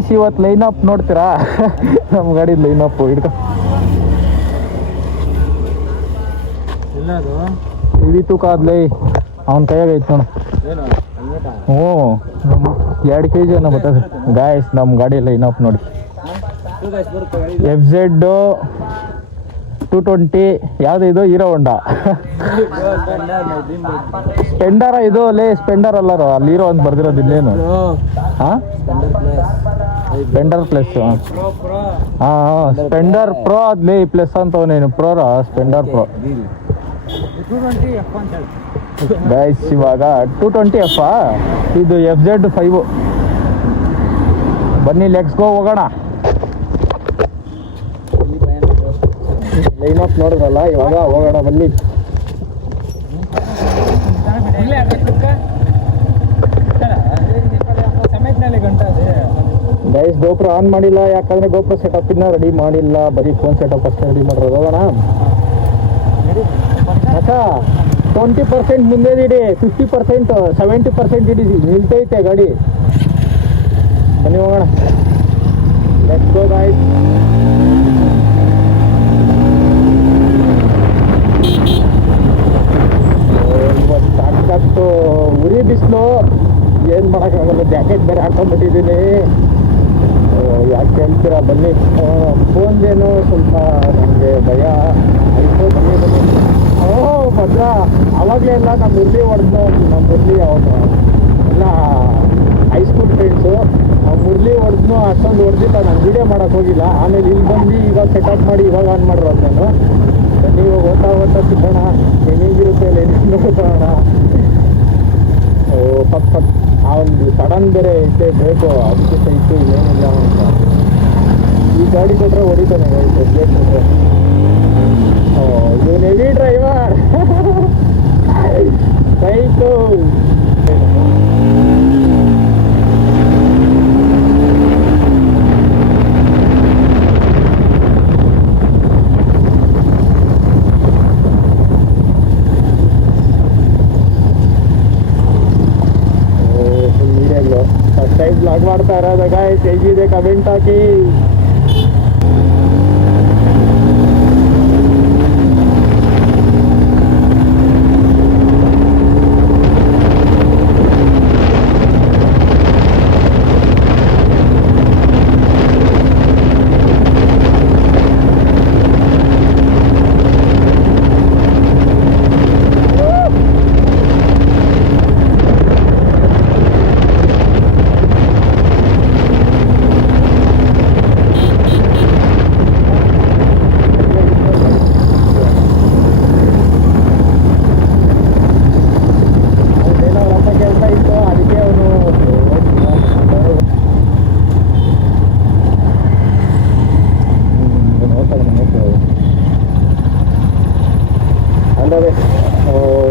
Guys ಇವತ್ತು line up ನೋಡ್ತೀರಾ? ನಮ್ಮ ಗಾಡಿ ಲೈನ್ ಅಪ್ ಹಿಡ್ಕೊ. ಇವಿ ತೂಕ ಆದ್ಲೈ ಅವನ ಕೈಯಾಗ ಐತೆ ನೋಡು. ಹ್ಞೂ 2 kg ಏನೋ ಬರ್ತದೆ ಗಾಯ್ಸ್. ನಮ್ಮ ಗಾಡಿ ಲೈನ್ ಅಪ್ ನೋಡಿ. FZ 220 ಯಾವ್ದು ಇದು? ಹೀರೋ ಹೊಂಡಾ ಸ್ಪೆಂಡರ ಇದು. ಲೇ ಸ್ಪೆಂಡರ್ ಅಲ್ಲಾರ ಅಲ್ಲಿ ಹೀರೋ ಅಂತ ಬರ್ದಿರೋದು ಇಲ್ಲೇನು? ಹಾಂ ಸ್ಪೆಂಡರ್ ಪ್ಲಸ್. ಹಾಂ ಸ್ಪೆಂಡರ್ ಪ್ರೋ ಅದ್ಲೇ ಪ್ಲಸ್ ಅಂತವನೇನು ಪ್ರೋರ ಸ್ಪೆಂಡರ್ ಪ್ರೋ ಗೈಸ್. ಇವಾಗ 220F ಇದು FZ 5. ಬನ್ನಿ ಲೆಟ್ಸ್ ಗೋ ಹೋಗೋಣ. ಲೈನ್ ಅಪ್ ನೋಡಿದ್ರಲ್ಲ, ಇವಾಗ ಹೋಗೋಣ ಬನ್ನಿ. ಗೈಸ್ ಗೋಪುರ ಆನ್ ಮಾಡಿಲ್ಲ, ಯಾಕಂದ್ರೆ ಗೋಪುರ ಸೆಟಪ್ ಇನ್ನ ರೆಡಿ ಮಾಡಿಲ್ಲ. ಬರೀ ಫೋನ್ ಸೆಟಪ್ ಅಷ್ಟೇ ರೆಡಿ ಮಾಡಿರೋದು. ಹೋಗೋಣ ಅಕ್ಕ. 20% ಮುಂದೆ ಇಡಿ, 50% 70% ಇಡಿ, ನಿಲ್ತೈತೆ ಗಾಡಿ. ಬನ್ನಿ ಹೋಗೋಣ. Let's go guys. ಸಾಕಷ್ಟು ಉರಿ ಬಿಸಿಲು, ಏನು ಮಾಡೋಕ್ಕಾಗಲ್ಲ. ಜಾಕೆಟ್ ಬೇರೆ ಹಾಕೊಂಡ್ಬಿಟ್ಟಿದ್ದೀನಿ. ಯಾಕೆ ಹೇಳ್ತೀರಾ? ಬನ್ನಿ. ಫೋನ್ದೇನು ಸ್ವಲ್ಪ ನನಗೆ ಭಯ ಆಯಿತು. ಬನ್ನಿ ಬನ್ನಿ. ಭದ್ರ ಅವಾಗಲೇ ಎಲ್ಲ ನಮ್ಮ ಮುರಳಿ ಹೊಡೆದು, ನಮ್ಮ ಮುರಳಿ ಅವನು ಎಲ್ಲ ಹೈಸ್ಕೂಲ್ ಫ್ರೆಂಡ್ಸು. ಮುರಳಿ ಹೊಡೆದ್ನು ಅಷ್ಟೊಂದು ಹೊಡೆದಿಲ್ಲ, ನಾನು ವೀಡಿಯೋ ಮಾಡೋಕ್ಕೆ ಹೋಗಿಲ್ಲ. ಆಮೇಲೆ ಇಲ್ಲಿ ಬಂದು ಇವಾಗ ಸೆಟಪ್ ಮಾಡಿ ಇವಾಗ ಆನ್ ಮಾಡಿರೋದು ನಾನು. ಬನ್ನಿ ಓದ್ತಾ ಸಿಗೋಣ, ಹೆಂಗಿರುತ್ತೆ ನೋಡೋಣ. ಪಕ್ ಆ ಒಂದು ಸಡನ್ ಬೇರೆ ಐತೆ ಬೇಕು, ಅದಕ್ಕೆ ಸೈತು ಏನಿಲ್ಲ ಅಂತ. ಈ ಗಾಡಿ ಕೊಟ್ಟರೆ ಹೊಡಿತಾನೆ ಗೇಟ್ ಕೊಟ್ಟರೆ. ಇವನು ಹೆವಿ ಡ್ರೈವರ್ ಸೈತು. ಫಸ್ಟ್ ಟೈಮ್ ಬ್ಲಾಗ್ ಮಾಡ್ತಾ ಇರೋದು ಗಾಯ್ಸ್. ಹೇಗಿದೆ ಕಮೆಂಟ್ ಹಾಕಿ.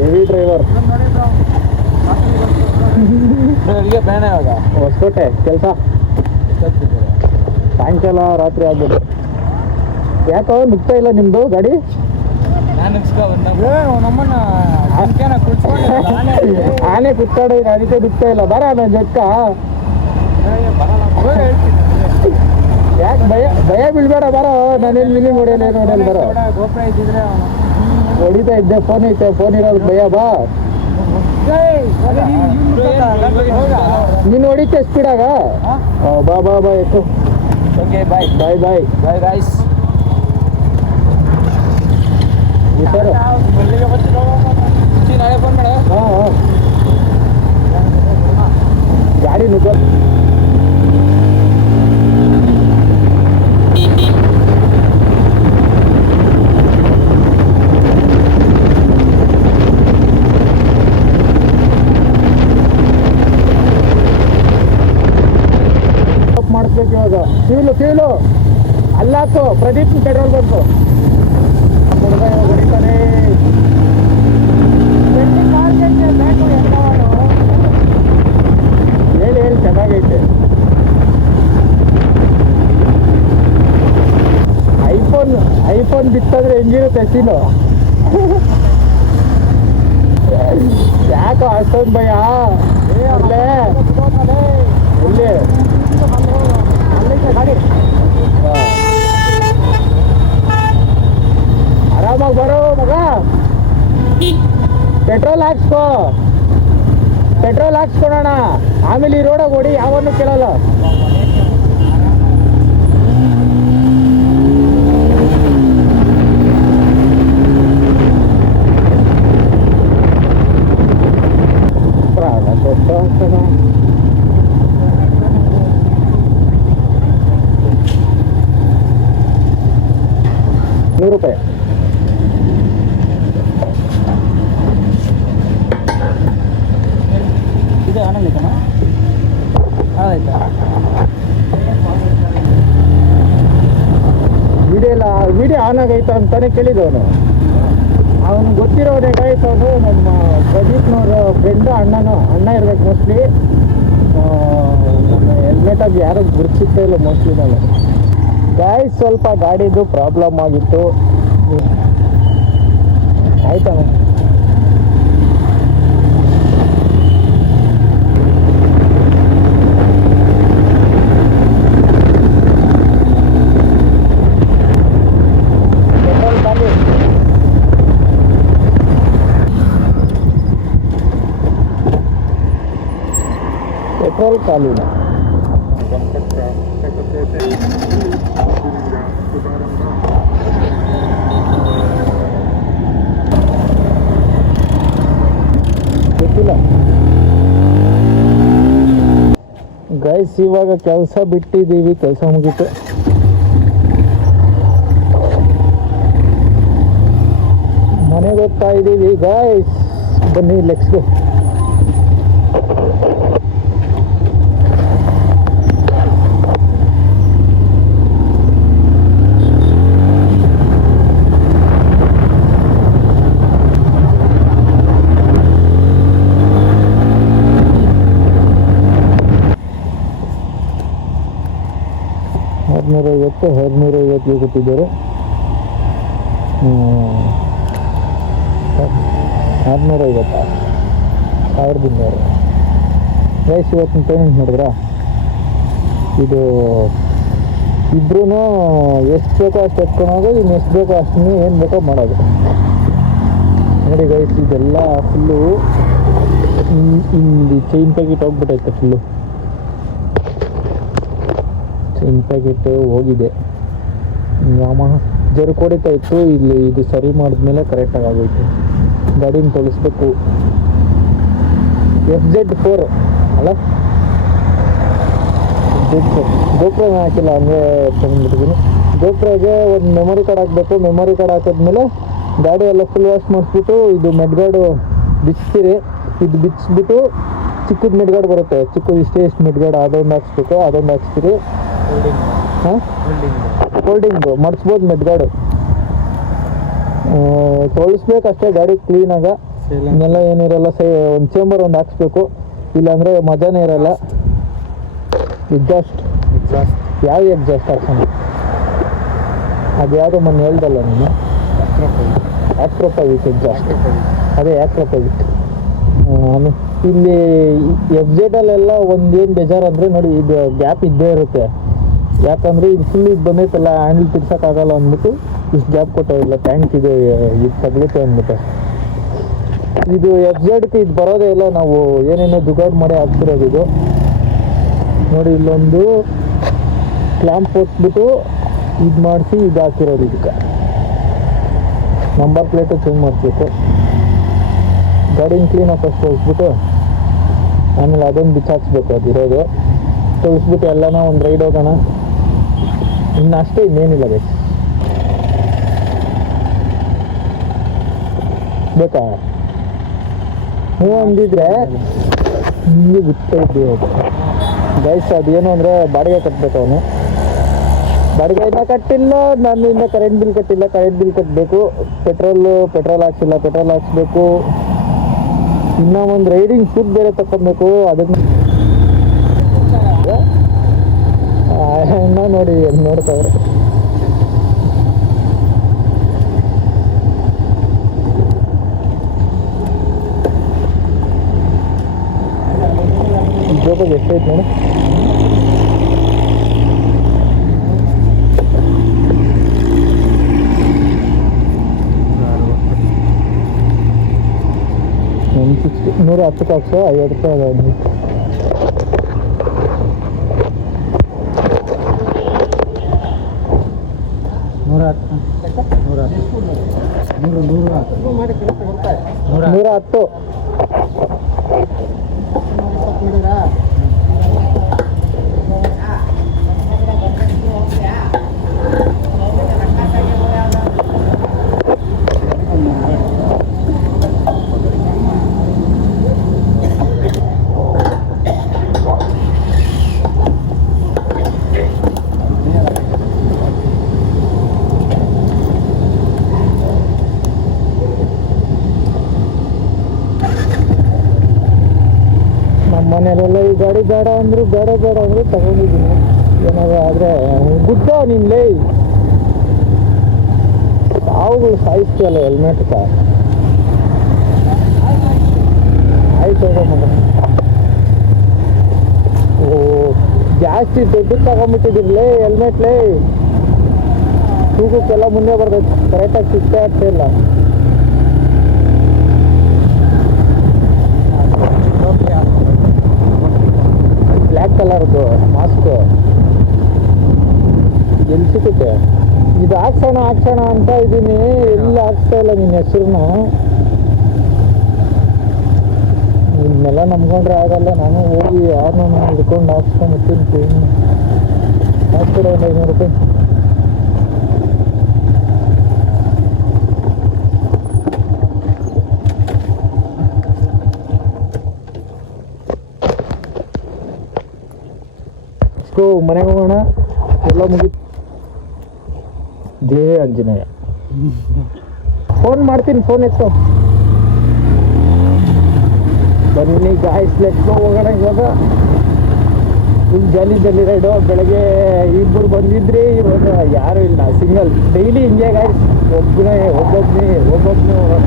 ಹೆವಿ ಡ್ರೈವರ್ ಹೊಸಕೋಟೆ ಕೆಲಸ. ಸಾಯಂಕಾಲ ರಾತ್ರಿ ಆಗ್ಬೋದು. ಯಾಕೋ ನುಗ್ತಾ ಇಲ್ಲ ನಿಮ್ಮದು ಗಾಡಿ? ಆನೆ ಕುತ್ಕೊಂಡು ಅದಕ್ಕೆ ನುಗ್ತಾ ಇಲ್ಲ. ಬರ ನನ್ನ ಜೊಕ್ಕ. ಯಾಕೆ ಭಯ ಬೀಳ್ಬೇಡ, ಬರೋ. ನಾನೇನು ಮಿಲಿಂಗ್ ಹೊಡೆಯಲ್ಲ ಬರೋ. ಹೊಡಿತಾ ಇದ್ದೆ, ಫೋನ್ ಐತೆ, ಫೋನ್ ಇರೋದು ಭಯ. ಬಾ ನೀನು ಹೊಡಿತೆ ಸ್ಪೀಡಾಗ. ಬಾ ಬಾ ಬಾ ಎತ್ತು. ಬಾಯ್ ಬಾಯ್ ಬಾಯ್ ಬಾಯ್ ಗಾಯ್ಸ್. ಸರ್ ಹಾಂ ಗಾಡಿ ನುಗ್ಗ. ಮಾಡಿಸ್ಬೇಕು ಇವಾಗ. ಫ್ಯೂಲು ಅಲ್ಲಾತು. ಪ್ರದೀಪ್ ಪೆಟ್ರೋಲ್ ಬಂತು. ಹುಡುಗ ಇವಾಗ ಹೊಡಿತಾನೆ. ಹೇಳಿ ಚೆನ್ನಾಗೈತೆ. ಐಫೋನ್ ಬಿತ್ತಂದ್ರೆ ಹೆಂಗಿರುತ್ತೆ ಸೀನು? ಯಾಕೋ ಅಷ್ಟೊಂದು ಭಯ? ಎಲ್ಲಿ ಪೆಟ್ರೋಲ್ ಹಾಕ್ಸ್ಕೊಳೋಣ, ಆಮೇಲೆ ಈ ರೋಡಾಗ ಓಡಿ ಯಾವನ್ನು ಕೇಳಲ್ಲ. ₹100. ಇದು ಆನಂದ್ ಐತಮ್ಮ, ಆಯ್ತಾ ವಿಡಿಯೋ ಆನ್ ಆಗೈತ ಅಂತಾನೆ ಕೇಳಿದವನು. ಅವನು ಗೊತ್ತಿರೋನೇ ಗಾಯ್ಸ್, ಅವನು ನಮ್ಮ ಪ್ರದೀಪ್ನವ್ರ ಫ್ರೆಂಡು, ಅಣ್ಣ ಇರ್ಬೇಕು ಮೋಸ್ಟ್ಲಿ. ನಮ್ಮ ಹೆಲ್ಮೆಟಾಗಿ ಯಾರು ಗುರುತಿಸ್ತಾ ಇಲ್ಲ ಮೋಸ್ಟ್ಲಿ ನಾನು. ಗಾಯ್ಸ್ ಸ್ವಲ್ಪ ಗಾಡಿದು ಪ್ರಾಬ್ಲಮ್ ಆಗಿತ್ತು. ಆಯ್ತಾ ಪೆಟ್ರೋಲ್ ಖಾಲಿನ. ಗೊತ್ತಿಲ್ಲ ಗೈಸ್, ಇವಾಗ ಕೆಲಸ ಬಿಟ್ಟಿದ್ದೀವಿ, ಕೆಲಸ ಮುಗೀತು. ಮನೆಗೆ ಹೋಗ್ತಾ ಇದ್ದೀವಿ ಗೈಸ್, ಬನ್ನಿ ಲೆಟ್ಸ್ ಗೋ. $250 ಕೊಟ್ಟಿದ್ದಾರೆ. 650, 1200 ಗೈಸ್. ಇವತ್ತಿನ ಪೇಮೆಂಟ್ ನೋಡಿದ್ರಾ? ಇದು ಇಬ್ರು ಎಷ್ಟು ಬೇಕೋ ಅಷ್ಟು ಎತ್ಕೊಂಡೋಗೋದು, ಇನ್ನು ಎಷ್ಟು ಬೇಕೋ ಅಷ್ಟನ್ನು ಏನು ಬೇಕೋ ಮಾಡೋದು. ನೋಡಿ ಗೈಸ್, ಇದೆಲ್ಲ ಫುಲ್ಲು ಇಲ್ಲಿ ಚೈನ್ ಪ್ಯಾಕೆಟ್ ಹೋಗ್ಬಿಟ್ಟೈತೆ. ಫುಲ್ಲು ಚೈನ್ ಪ್ಯಾಕೆಟ್ ಹೋಗಿದೆ. ಜರುಕು ಹೊಡಿತಾ ಇತ್ತು, ಇಲ್ಲಿ ಇದು ಸರಿ ಮಾಡಿದ್ಮೇಲೆ ಕರೆಕ್ಟಾಗಿ ಆಗೋಯ್ತು. ಗಾಡಿನ ತೊಳಿಸ್ಬೇಕು. FZ4 ಅಲ್ಲ, GoPro ಹಾಕಿಲ್ಲ ಅಂದರೆ ತಂದುಬಿಟ್ಟಿದ್ದೀನಿ. GoProಗೆ ಒಂದು ಮೆಮೊರಿ ಕಾರ್ಡ್ ಹಾಕಬೇಕು. ಮೆಮೊರಿ ಕಾರ್ಡ್ ಹಾಕಿದ್ಮೇಲೆ ಗಾಡಿ ಎಲ್ಲ ಫುಲ್ ವಾಶ್ ಮಾಡಿಸ್ಬಿಟ್ಟು, ಇದು ಮೆಡ್ಗಾರ್ಡು ಬಿಚ್ಚಿರಿ. ಇದು ಬಿಚ್ಚಿಬಿಟ್ಟು ಚಿಕ್ಕದು ಮೆಡ್ಗಾರ್ಡ್ ಬರುತ್ತೆ, ಚಿಕ್ಕದು ಇಷ್ಟು ಮೆಡ್ಗಾರ್ಡ್, ಅದೊಂದು ಹಾಕ್ಸ್ಬೇಕು. ಅದೊಂದು ಹಾಕ್ಸ್ತೀರಿ. ಹಾಂ, ಫೋಲ್ಡಿಂಗು ಮಾಡಿಸ್ಬೋದು ಮೆಡ್ಗಾರ್ಡು. ತೊಳಿಸ್ಬೇಕಷ್ಟೇ ಗಾಡಿ ಕ್ಲೀನಾಗ. ಇನ್ನೆಲ್ಲ ಏನಿರಲ್ಲ, ಒಂದು ಚೇಂಬರ್ ಒಂದು ಹಾಕ್ಸ್ಬೇಕು, ಇಲ್ಲಾಂದರೆ ಮಜಾನೇ ಇರಲ್ಲ. ಎಕ್ಸಾಸ್ಟ್ ಯಾವ ಎಕ್ಸಾಸ್ಟ್ ಹಾಕ್ಸೋಣ? ಅದು ಯಾವುದೋ ಮೊನ್ನೆ ಹೇಳ್ದಲ್ಲ ನೀನು, ಆಕ್ರೋಪವಿಕ್ ಎಕ್ಸಾಸ್ಟ್. ಅದೇ ಆಕ್ರೋಪವಿಕ್. ಇಲ್ಲಿ FZ-ಅಲ್ಲೆಲ್ಲ ಒಂದೇನು ಬೇಜಾರು ಅಂದರೆ ನೋಡಿ, ಇದು ಗ್ಯಾಪ್ ಇದ್ದೇ ಇರುತ್ತೆ. ಯಾಕಂದರೆ ಇದು ಫುಲ್ ಇದು ಬಂದೈತಲ್ಲ, ಹ್ಯಾಂಡಲ್ ತಿರ್ಸೋಕ್ಕಾಗಲ್ಲ ಅಂದ್ಬಿಟ್ಟು ಇಷ್ಟು ಗ್ಯಾಪ್ ಕೊಟ್ಟೋಗಿಲ್ಲ. ಟ್ಯಾಂಕ್ ಇದು ತಗಲುತ್ತೆ ಅಂದ್ಬಿಟ್ಟು. ಇದು FZ-ಗೆ ಇದು ಬರೋದೇ ಇಲ್ಲ, ನಾವು ಏನೇನೋ ದುಗಾಡು ಮಾಡಿ ಹಾಕ್ತಿರೋದು. ಇದು ನೋಡಿ, ಇಲ್ಲೊಂದು ಕ್ಲ್ಯಾಂಪ್ ಹೊತ್ಬಿಟ್ಟು ಇದು ಮಾಡಿಸಿ ಇದು ಹಾಕಿರೋದು. ಇದಕ್ಕೆ ನಂಬರ್ ಪ್ಲೇಟು ಚೇಂಜ್ ಮಾಡಿಸ್ಬೇಕು. ಗಾಡಿನ ಕ್ಲೀನಾಗಿ ಫಸ್ಟ್ ತೊಳಿಸ್ಬಿಟ್ಟು ಆಮೇಲೆ ಅದೊಂದು ಬಿಚ್ಚಾಕ್ಸ್ಬೇಕು. ಅದಿರೋದು ತೊಳಿಸ್ಬಿಟ್ಟು ಎಲ್ಲನೂ ಒಂದು ರೈಡ್ ಹೋಗೋಣ. ಇನ್ನು ಅಷ್ಟೇ, ಇನ್ನೇನಿಲ್ಲ ಬೇಕು. ಬೇಕಾ? ಹ್ಞೂ ಅಂದಿದ್ರೆ ನಿಮಗೆ ಗೊತ್ತಾಯ್ತು ಗೈಸ್. ಅದೇನು ಅಂದರೆ ಬಾಡಿಗೆ ಕಟ್ಟಬೇಕು. ಅವನು ಬಾಡಿಗೆ ಇನ್ನೂ ಕಟ್ಟಿಲ್ಲ, ನಾನು ಇನ್ನೂ ಕರೆಂಟ್ ಬಿಲ್ ಕಟ್ಟಿಲ್ಲ. ಕರೆಂಟ್ ಬಿಲ್ ಕಟ್ಟಬೇಕು. ಪೆಟ್ರೋಲ್ ಹಾಕ್ಸಿಲ್ಲ, ಪೆಟ್ರೋಲ್ ಹಾಕ್ಸ್ಬೇಕು. ಇನ್ನೂ ಒಂದು ರೈಡಿಂಗ್ ಶೂಟ್ ಬೇರೆ ತಗೊಬೇಕು. ಅದಕ್ಕೆ ನೋಡಿ ನೋಡ್ತಾವ್ರೆ. ಜೋಬಾಗ ಎಷ್ಟೈತೆ ನೋಡಿ. $160. 110 ಹಾಕ್ಸು 50 ರೂಪಾಯಿ ಅದ. ನೂರ ಹತ್ತು ಮನೆಯಲ್ಲೆಲ್ಲ ಈ ಗಾಡಿ ಬೇಡ ಅಂದ್ರು ತಗೊಂಡಿದ್ದೀನಿ. ಏನಾದ್ರು ಆದರೆ ಗುಡ್ಡ ನಿನ್ಲೇ ಸಾವುಗಳು ಸಾಯಿಸ್ತೀಯಲ್ಲ ಹೆಲ್ಮೆಟ್ ಆಯ್ತು ಮಗ. ಓ ಜಾಸ್ತಿ ದೊಡ್ಡ ತಗೊಂಬಿಟ್ಟಿದ್ದೀರ್ಲೇ ಹೆಲ್ಮೆಟ್ಲೇ, ತೂಕಕ್ಕೆಲ್ಲ ಮುಂದೆ ಬರ್ತೈತೆ, ಕರೆಕ್ಟಾಗಿ ಸಿಗ್ತಾ ಆಗ್ತಾಯಿಲ್ಲ. ಬ್ಲ್ಯಾಕ್ ಕಲರ್ದು ಮಾಸ್ಕು ಎಲ್ಲಿ ಸಿಗುತ್ತೆ? ಇದು ಹಾಕ್ಸೋಣ ಅಂತ ಇದ್ದೀನಿ, ಎಲ್ಲಿ ಹಾಕ್ಸ್ತಾ ಇಲ್ಲ ನಿನ್ನ ಹೆಸರನ್ನ. ನಿನ್ನೆಲ್ಲ ನಂಬ್ಕೊಂಡ್ರೆ ಆಗಲ್ಲ, ನಾನು ಹೋಗಿ ಯಾರನ್ನ ಹಿಡ್ಕೊಂಡು ಹಾಕ್ಸ್ಕೊಂಡ್ಬಿಟ್ಟಿರ್ತೀನಿ. ಹಾಕ್ಸ್ಕೊಡ ಒಂದು 500 ರೂಪಾಯಿ. ಮನೆಗೆ ಹೋಗೋಣ, ಎಲ್ಲ ಮುಗಿತು. ಜಯ ಆಂಜನೇಯ. ಫೋನ್ ಮಾಡ್ತೀನಿ, ಫೋನ್ ಎತ್ತು. ಬನ್ನಿ ಗಾಯ್ಸ್, ಲೆಟ್ಸ್ ಹೋಗೋಣ. ಇವಾಗ ಫುಲ್ ಜಾಲಿ ರೈಡು. ಬೆಳಗ್ಗೆ ಇಬ್ಬರು ಬಂದಿದ್ರಿ, ಇವಾಗ ಯಾರು ಇಲ್ಲ, ಸಿಂಗಲ್. ಡೈಲಿ ಹಿಂಗೆ ಗಾಯ್ಸ್, ಒಬ್ಬನೇ ಹೋಗೋಣ.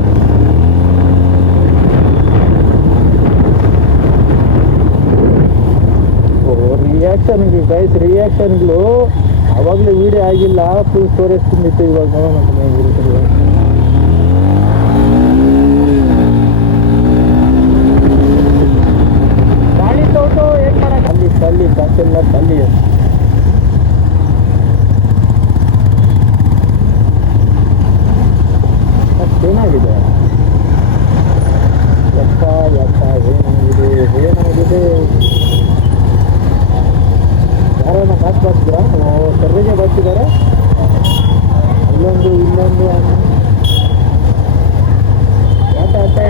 ರಿಯಾಕ್ಷನ್ಗಳು ಅವಾಗಲೇ ವೀಡಿಯೋ ಆಗಿಲ್ಲ, ಫುಲ್ ಸ್ಟೋರೇಜ್ ತುಂಬಿತ್ತು. ಇವಾಗ ನೋಡೋಣ ಹೇಗಿರುತ್ತೆ. ಗಾಳಿ ತೋಟು ಏನು ಮಾಡೋಣ, ತಲ್ಲಿ ಕಾಸೆಲ್ಲ ತಲ್ಲಿ. ಅಷ್ಟೇನಾಗಿದೆ ಯಪ್ಪ ಏನಾಗಿದೆ ಯಾರನ್ನ ಕಾಸು ಬರ್ತಿದ್ದೀರಾ? ಸರ್ವೆಗೆ ಬರ್ತಿದ್ದಾರೆ, ಅಲ್ಲೊಂದು ಇಲ್ಲೊಂದು. ಯಾಕೆ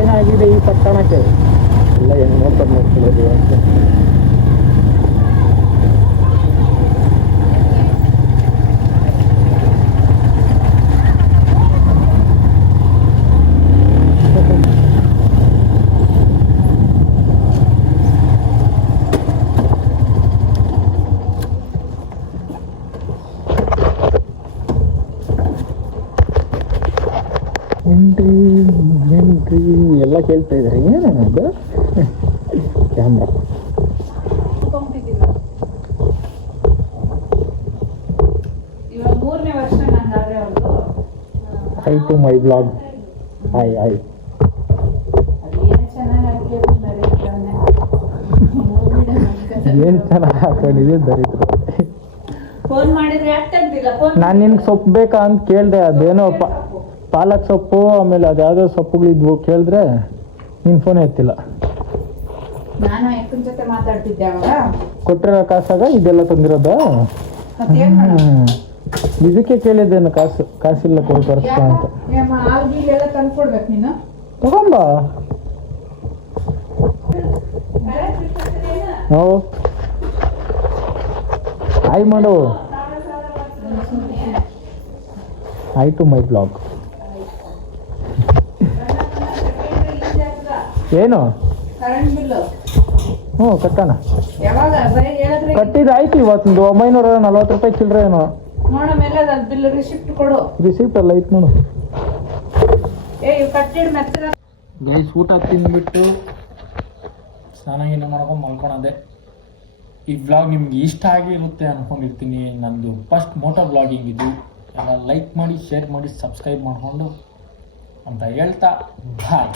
ಏನಾಗಿದೆ ಈ ಪಟ್ಟಣಕ್ಕೆ? ಎಲ್ಲ ಹೆಂಗೆ ನೋಡ್ಕೊಳ್ಳೋದು ಅಂತ. ಎಂಟ್ರಿ ಎಲ್ಲ ಕೇಳ್ತಾ ಇದ್ದಾರೆ. ಏನದು camera? Hi to my blog. Hi ಏನು ಚೆನ್ನಾಗಿ ಹಾಕೊಂಡಿದೆ ದರಿದ್ರ. ನಾನು ನಿನ್ಗೆ ಸೊಪ್ಪು ಬೇಕಾ ಅಂತ ಕೇಳಿದೆ, ಅದೇನೋ ಪಾಲಕ್ ಸೊಪ್ಪು, ಆಮೇಲೆ ಅದ್ಯಾವುದೋ ಸೊಪ್ಪುಗಳಿದ್ವು ಕೇಳಿದ್ರೆ ನಿನ್ನ ಫೋನ್ ಎತ್ತಿಲ್ಲ. ನಾನು ಅಕ್ಕನ ಜೊತೆ ಮಾತಾಡ್ತಿದ್ದೆ ಅವಾಗ. ಕೊಟ್ಟಿರೋ ಕಾಸಾಗ ಇದೆಲ್ಲ ತಂದಿರೋದು. ಇದಕ್ಕೆ ಕೇಳಿದ್ದೇನು, ಕಾಸಿಲ್ಲ ಕೊಡ್ತಾರ ಅಂತ. ತಂದ್ಕೊಡ್ಬೇಕು ನೀನು, ತಗೊಂಬ. ಹಾಯ್ ಮಾಡು. Hi to my blog. ಏನು? ಹ್ಞೂ ಕಟ್ಟೋಣ. ಕಟ್ಟಿದಾಯ್ತು ಇವತ್ತೊಂದು 940 ರೂಪಾಯಿ ಚಿಲ್ಲರೆ ಏನೋ. ರಿಸಿಪ್ಟ್ ಎಲ್ಲ ಐತೆ ನೋಡು. ಗೈಸ್ ಊಟ ತಿಂದ್ಬಿಟ್ಟು ಸ್ನಾನ ಗೀನ ಮಾಡ್ಕೊಂಡು ಮಲ್ಕೊಳದೆ. ಈ ವ್ಲಾಗ್ ನಿಮ್ಗೆ ಇಷ್ಟ ಆಗಿರುತ್ತೆ ಅಂದ್ಕೊಂಡಿರ್ತೀನಿ. ನಂದು ಫಸ್ಟ್ ಮೋಟೋ ವ್ಲಾಗಿಂಗ್ ಇದು. ಎಲ್ಲ ಲೈಕ್ ಮಾಡಿ, ಶೇರ್ ಮಾಡಿ, ಸಬ್ಸ್ಕ್ರೈಬ್ ಮಾಡಿಕೊಂಡು ಅಂತ ಹೇಳ್ತಾ ಬಾಯ್.